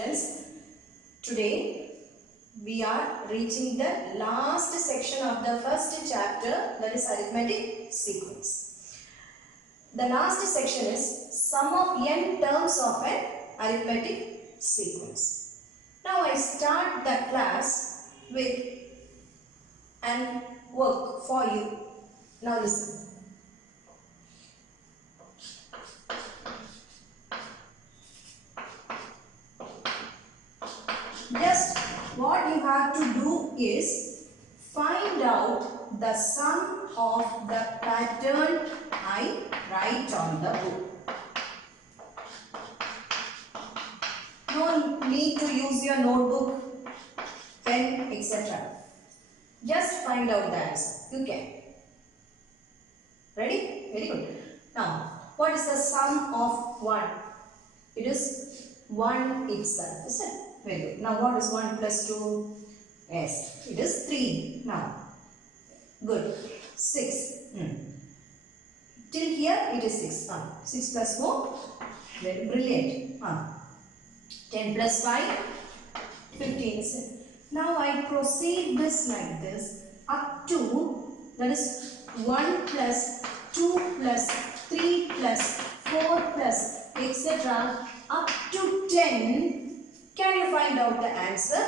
students. Today we are reaching the last section of the first chapter, that is arithmetic sequence. The last section is sum of n terms of an arithmetic sequence. Now I start the class with an work for you. Now listen. Just what you have to do is find out the sum of the pattern I write on the book. No need to use your notebook, pen, etc. Just find out the answer. You can. Ready? Very good. Now, what is the sum of 1? It is 1 itself, is it? Very good. Now, what is 1 plus 2? Yes, it is 3. Now, good. 6. Till here, it is 6. 6 plus 4. Very brilliant. 10 plus 5. 15, is it? Now, I proceed this like this up to, that is 1 plus 2 plus 3 plus 4 plus etc. up to 10. Can you find out the answer?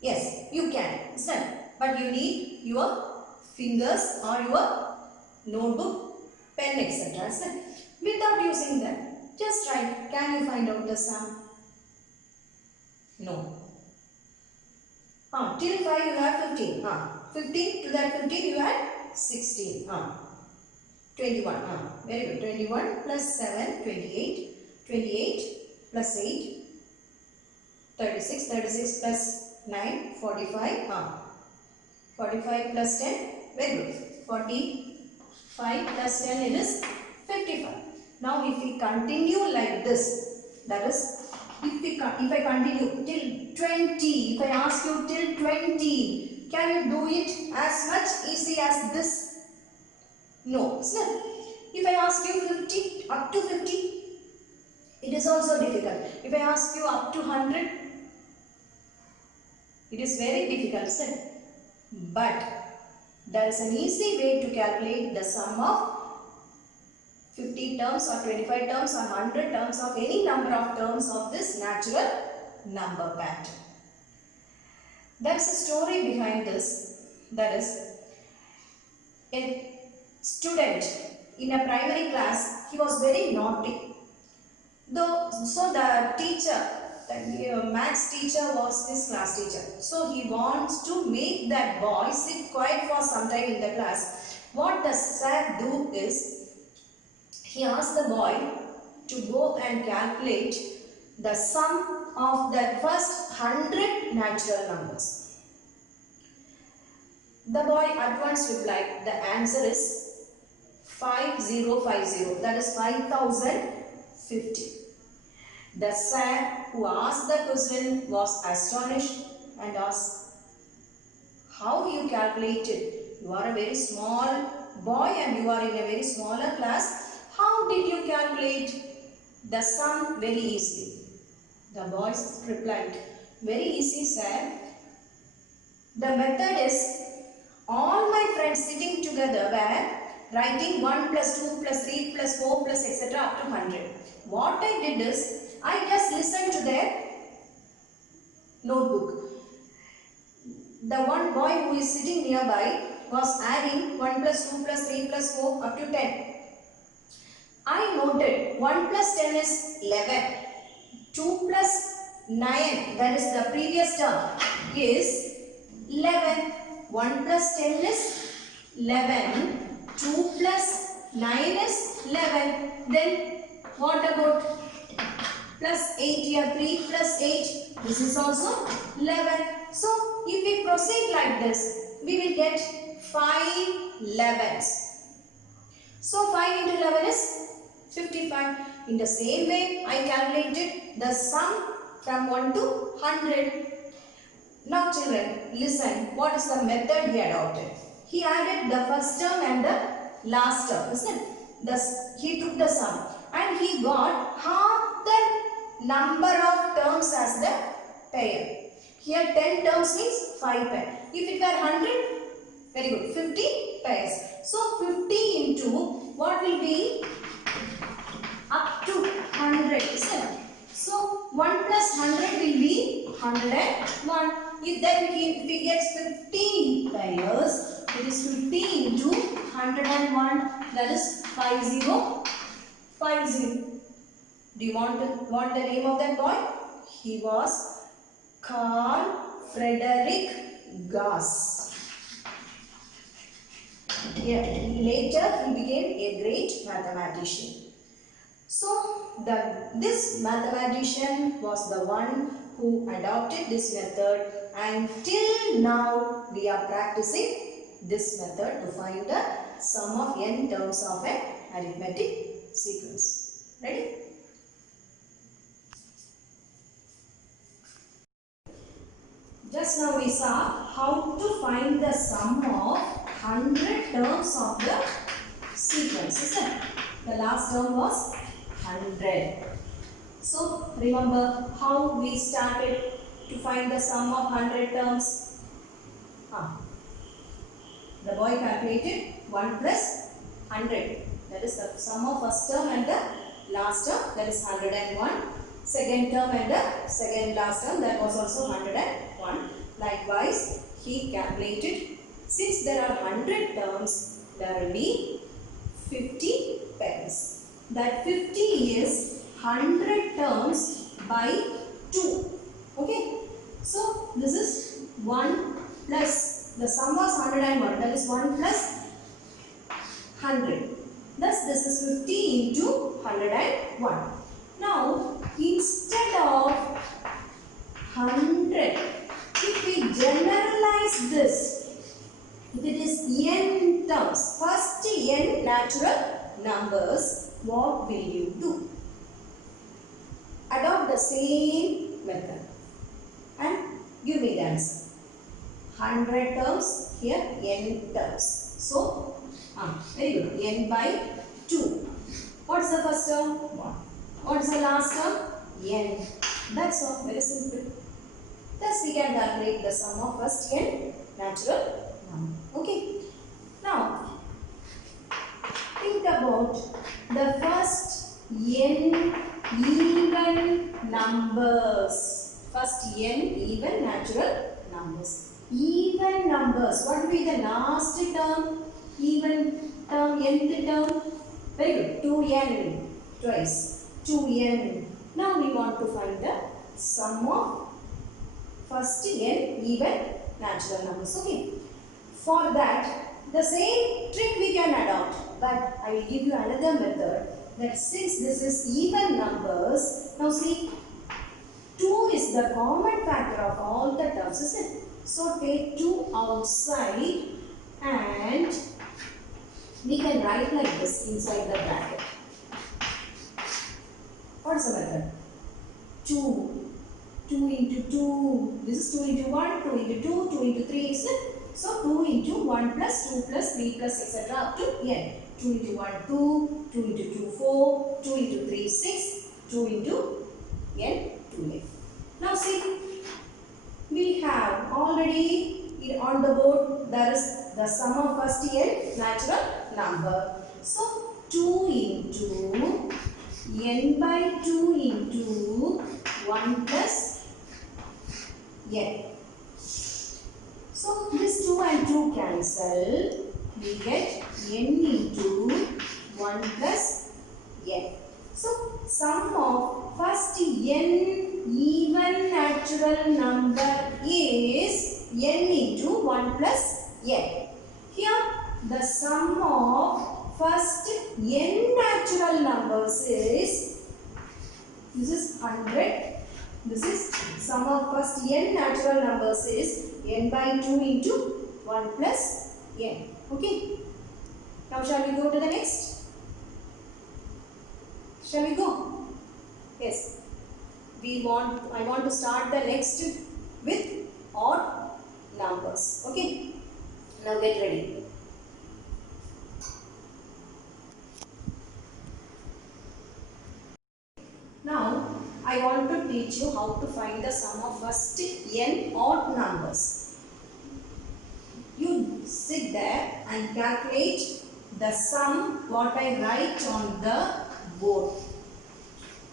Yes, you can. Isn't it? But you need your fingers or your notebook, pen, etc. Isn't it? Without using them, just write. Can you find out the sum? No. Till 5 you have 15. 15 to that 15 you had 16. 21. Very good. 21 plus 7, 28. 28 plus 8, 36. 36 plus 9, 45. 45 plus 10, very good. 45 plus 10 it is 55. Now if we continue like this, that is, if I continue till 20, if I ask you till 20, can you do it as much easy as this? No. So, if I ask you 50, up to 50, it is also difficult. If I ask you up to 100, it is very difficult, sir. But there is an easy way to calculate the sum of 50 terms or 25 terms or 100 terms of any number of terms of this natural number pattern. There is a story behind this. That is, a student in a primary class, he was very naughty. So the teacher, the maths teacher was his class teacher. So he wants to make that boy sit quiet for some time in the class. What the sir do is, he asked the boy to go and calculate the sum of the first 100 natural numbers. The boy at once replied, the answer is 5050, that is 5050. The sir who asked the question was astonished and asked, how you calculated? You are a very small boy and you are in a very smaller class. How did you calculate the sum very easily? The boy replied, very easy, sir. The method is, all my friends sitting together were writing 1 plus 2 plus 3 plus 4 plus etc. up to 100. What I did is, I just listened to their notebook. The one boy who is sitting nearby was adding 1 plus 2 plus 3 plus 4 up to 10. I noted 1 plus 10 is 11. 2 plus 9, that is the previous term, is 11. 1 plus 10 is 11. 2 plus 9 is 11. Then what about plus 8 here? 3 plus 8. This is also 11. So, if we proceed like this, we will get 5 11s. So, 5 into 11 is 55. In the same way, I calculated the sum from 1 to 100. Now, children, listen. What is the method he adopted? He added the first term and the last term, isn't it? He took the sum and he got half the number of terms as the pair. Here 10 terms means 5 pairs. If it were 100, very good, 50 pairs. So 50 into what will be up to 100, isn't it? So 1 plus 100 will be 101. If then we get 15 pairs, it is 50 into 101, that is 5050. Do you want the name of that boy? He was Carl Frederick Gauss. Yeah, later he became a great mathematician. So this mathematician was the one who adopted this method, and till now we are practicing this method to find the sum of n terms of an arithmetic sequence. Ready? Just now we saw how to find the sum of 100 terms of the sequence, isn't it? The last term was 100. So remember how we started to find the sum of 100 terms. The boy calculated 1 plus 100. That is the sum of first term and the last term, that is 101. Second term and the second last term, that was also 101. Likewise, he calculated, since there are 100 terms, there will be 50 pairs. That 50 is 100 terms by 2. Okay. So this is 1 plus, the sum was 101, that is 1 plus 100. Thus this is 50 into 101. Now instead of 100, if we generalize this, if it is n terms, first n natural numbers, what will you do? Adopt the same method and give me the answer. 100 terms, here n terms. So, very good, n by 2. What is the first term? 1. What is the last term? N. That's all, very simple. Thus we can calculate the sum of first n natural number. Okay. Now, think about the first n even numbers. First n even natural numbers. Even numbers. What will be the last term? Even term, nth term. Very good. 2n twice. 2n. Now we want to find the sum of first n even natural numbers. Okay. For that, the same trick we can adopt, but I will give you another method. That since this is even numbers, now see, 2 is the common factor of all the terms, isn't it? So take 2 outside and we can write like this inside the bracket. What is the method? 2 into 2, this is 2 into 1, 2 into 2, 2 into 3, isn't it? So 2 into 1 plus 2 plus 3 plus etc. up to n. 2 into 1 2, 2 into 2 4, 2 into 3 6, 2 into n 2n. Now see, we have already on the board, there is the sum of first n natural number. So 2 into n by 2 into 1 plus n. So this 2 and 2 cancel. We get n into 1 plus n. So sum of first n even natural number is n into 1 plus n. Here the sum of first n natural numbers is, this is 100. This is sum of first n natural numbers is n by 2 into 1 plus n. Okay. Now shall we go to the next? Shall we go? Yes. I want to start the next with odd numbers. Okay. Now get ready. Now I I want to teach you how to find the sum of first n odd numbers. You sit there and calculate the sum what I write on the board.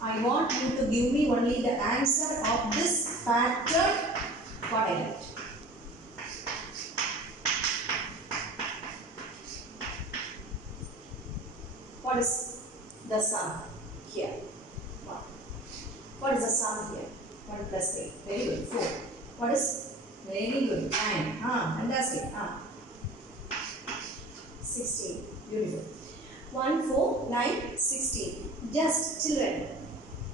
I want you to give me only the answer of this pattern what I write. What is the sum here? What is the sum here? 1 plus 8. Very good. 4. What is? Very good. 9. Fantastic. 16. Beautiful. 1, 4, 9, 16. Just children,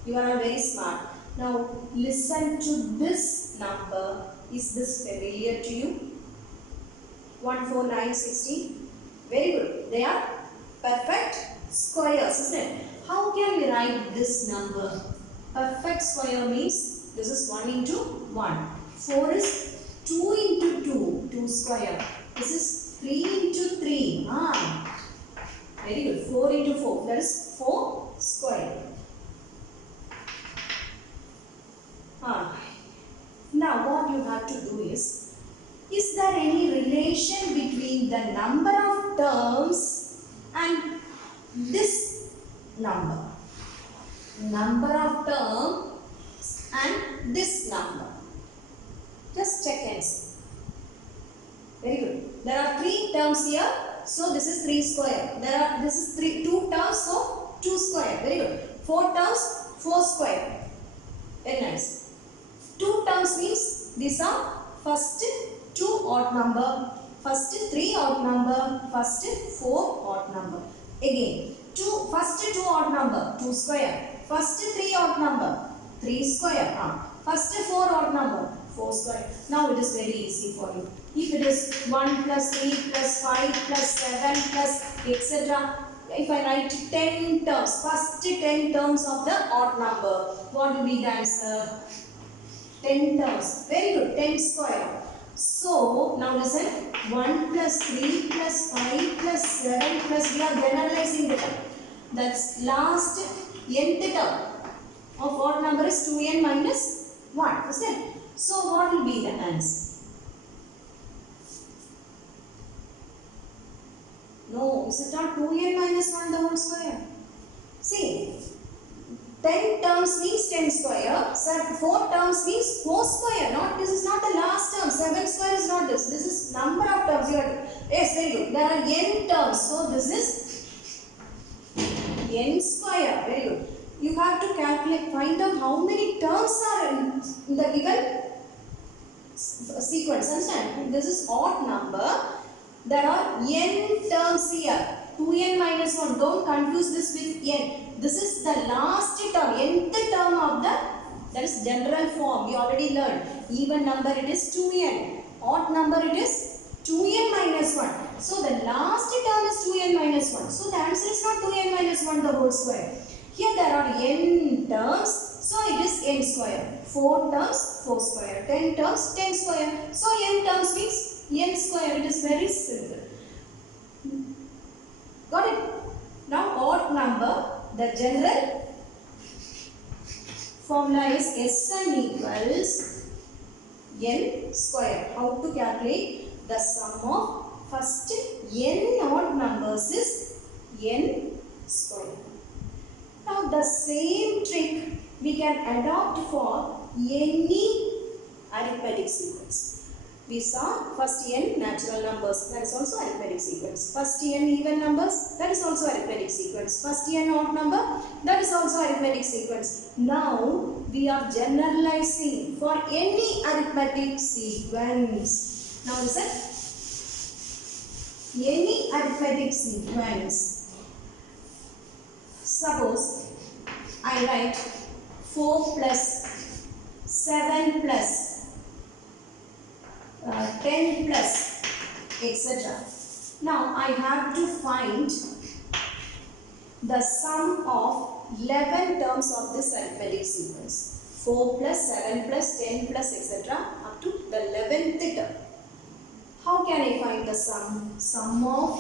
you are very smart. Now listen to this number. Is this familiar to you? 1, 4, 9, 16. Very good. They are perfect squares, isn't it? How can we write this number? Perfect square means this is 1 into 1. 4 is 2 into 2, 2 square. This is 3 into 3. Very good. 4 into 4, that is 4 square. Now what you have to do is there any relation between the number of terms and this number? Number of terms and this number. Just check and see. Very good. There are 3 terms here, so this is 3 square. This is 2 terms, so 2 square. Very good. 4 terms, 4 square. Very nice. 2 terms means these are first 2 odd number, first 3 odd number, first 4 odd number. Again, first 2 odd number, 2 square. First 3 odd number, 3 square. First 4 odd number, 4 square. Now it is very easy for you. If it is 1 plus 3 plus 5 plus 7 plus etc. If I write 10 terms, first 10 terms of the odd number, what will be the answer? 10 terms. Very good. 10 square. So, now listen. 1 plus 3 plus 5 plus 7 plus, we are generalizing the term. That's last nth term of odd number is 2n minus 1. Is it? So, what will be the answer? No, is it not 2n minus 1 the whole square? See, 10 terms means 10 square, 4 terms means 4 square. This is not the last term. 7 square is not this. This is number of terms. Yes, very good. There are n terms. So, this is n square. Very good. You have to calculate, find out how many terms are in the given sequence. Understand? This is odd number. There are n terms here. 2n minus 1. Don't confuse this with n. This is the last term, nth term of that is general form. We already learned. Even number it is 2n. Odd number it is 2n minus 1. So the last term is 2n minus 1. So the answer is not 2n minus 1 the whole square. Here there are n terms. So it is n square. 4 terms, 4 square. 10 terms, 10 square. So n terms means n square. It is very simple. Got it? Now odd number, the general formula is Sn equals n square. How to calculate the sum of first n odd numbers is n square. Now the same trick we can adopt for any arithmetic sequence. We saw first n natural numbers, that is also arithmetic sequence. First n even numbers, that is also arithmetic sequence. First n odd number, that is also arithmetic sequence. Now we are generalizing for any arithmetic sequence. Now listen, any arithmetic sequence. Suppose I write 4 plus 7 plus 10 plus etc. Now I have to find the sum of 11 terms of this arithmetic sequence. 4 plus 7 plus 10 plus etc. up to the 11th term. How can I find the sum? Sum of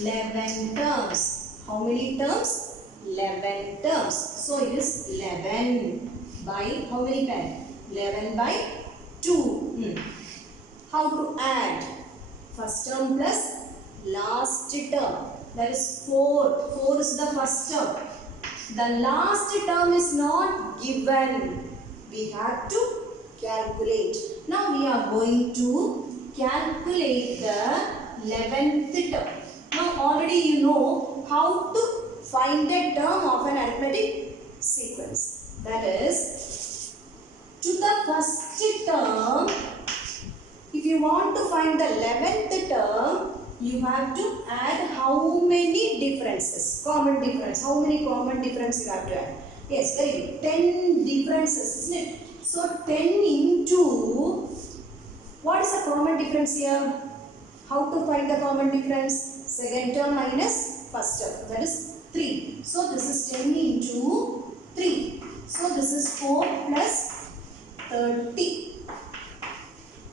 11 terms. How many terms? 11 terms. So it is 11. by how many 10? 11 by 2. How to add? First term plus last term. That is 4. 4 is the first term. The last term is not given. We have to calculate. Now we are going to calculate the 11th term. Now already you know how to find the term of an arithmetic sequence. That is, to the first term, if you want to find the 11th term, you have to add how many differences? Common difference. How many common differences you have to add? Yes, very good. 10 differences, isn't it? So 10 into, what is the common difference here? How to find the common difference? Second term minus first term. That is 3. So this is 10 into 3. So this is 4 plus 30.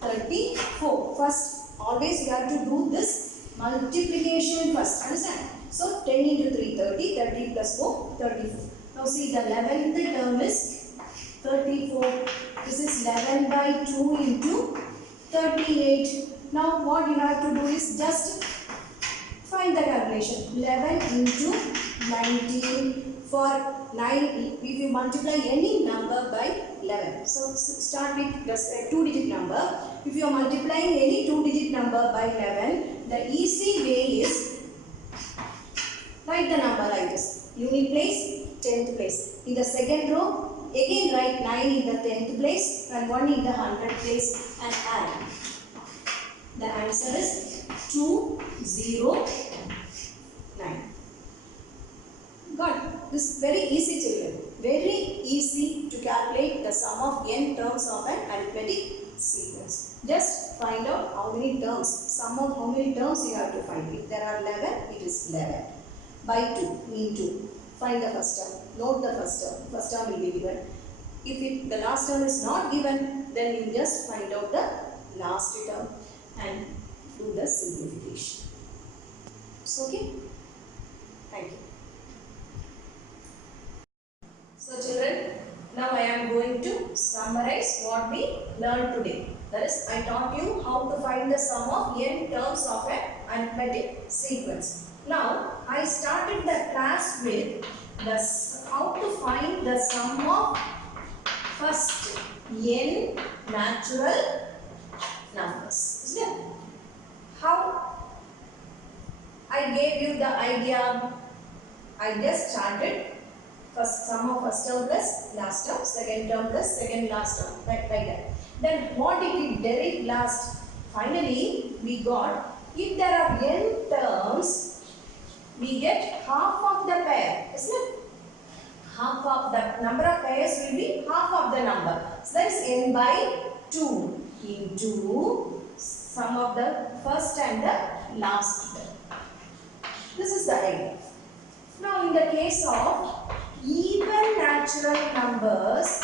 34. First, always you have to do this multiplication first. Understand? So 10 into 3, 30. 30 plus 4, 34. Now see, the 11th term is 34. This is 11 by 2 into 38. Now what you have to do is just find the calculation. 11 into 19. For 9, if you multiply any number by 11. So start with just a 2-digit number. If you are multiplying any 2-digit number by 11, the easy way is write the number like this. Unit place, 10th place. In the second row, again write 9 in the 10th place and 1 in the 100th place and add. The answer is 209. Got it? This is very easy, children. Very easy to calculate the sum of n terms of an arithmetic sequence. Just find out how many terms, sum of how many terms you have to find. If there are 11, it is 11. By 2, into. Find the first term. Note the first term. First term will be given. If the last term is not given, then you just find out the last term and do the simplification. So, okay? Thank you. So children, now I am going to summarize what we learned today. That is, I taught you how to find the sum of n terms of an arithmetic sequence. Now, I started the class with how to find the sum of first n natural numbers. Isn't it? How I gave you the idea. I just started first sum of first term plus last term, second term plus second last term, like that. Then what did we derive last? Finally, we got, if there are n terms, we get half of the pair, isn't it? Half of the number of pairs will be half of the number. So that is n by 2 into sum of the first and the last term. This is the idea. Now in the case of even natural numbers,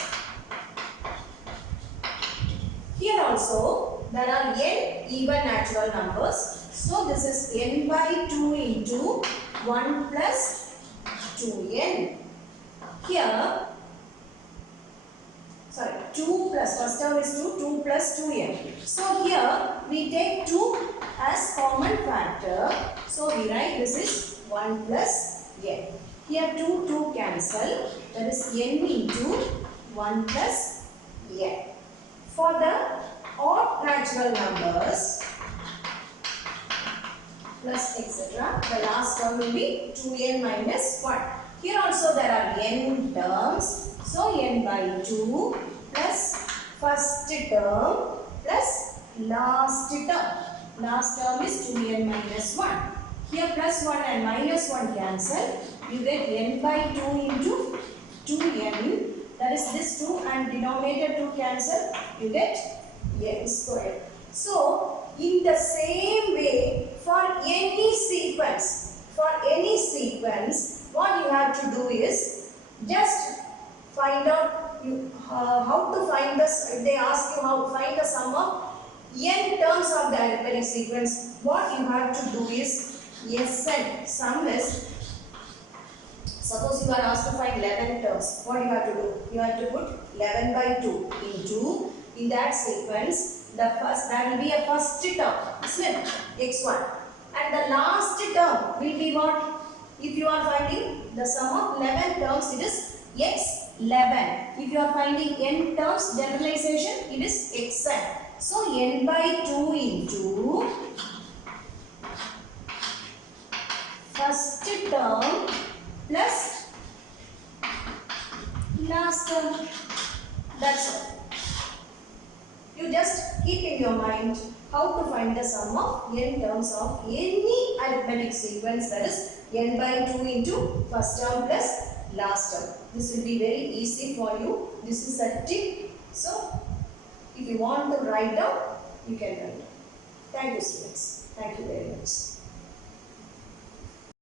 here also there are n even natural numbers. So this is n by 2 into 1 plus 2n. Here, 2 plus, first term is 2, 2 plus 2n. So here we take 2 as common factor. So we write this is 1 plus n. Here 2 cancel, that is n into 1 plus n. For the odd natural numbers plus etc., the last term will be 2n minus 1. Here also there are n terms, so n by 2 plus first term plus last term. Last term is 2n minus 1. Here plus 1 and minus 1 cancel. You get n by 2 into 2n, that is this 2 and denominator 2 cancel, you get n squared. So, in the same way, for any sequence, what you have to do is just find out how to find this. If they ask you how to find the sum of n terms of the arithmetic sequence, what you have to do is Sn, sum is Suppose you are asked to find 11 terms. What you have to do? You have to put 11 by 2 into, in that sequence, that will be a first term, isn't it? X1. And the last term will be what? If you are finding the sum of 11 terms, it is x11. If you are finding n terms, generalization, it is xn. So n by 2 into first term plus last term. That's all. You just keep in your mind how to find the sum of n terms of any arithmetic sequence, that is n by 2 into first term plus last term. This will be very easy for you. This is a tip. So, if you want to write down, you can write down. Thank you, students. Thank you very much.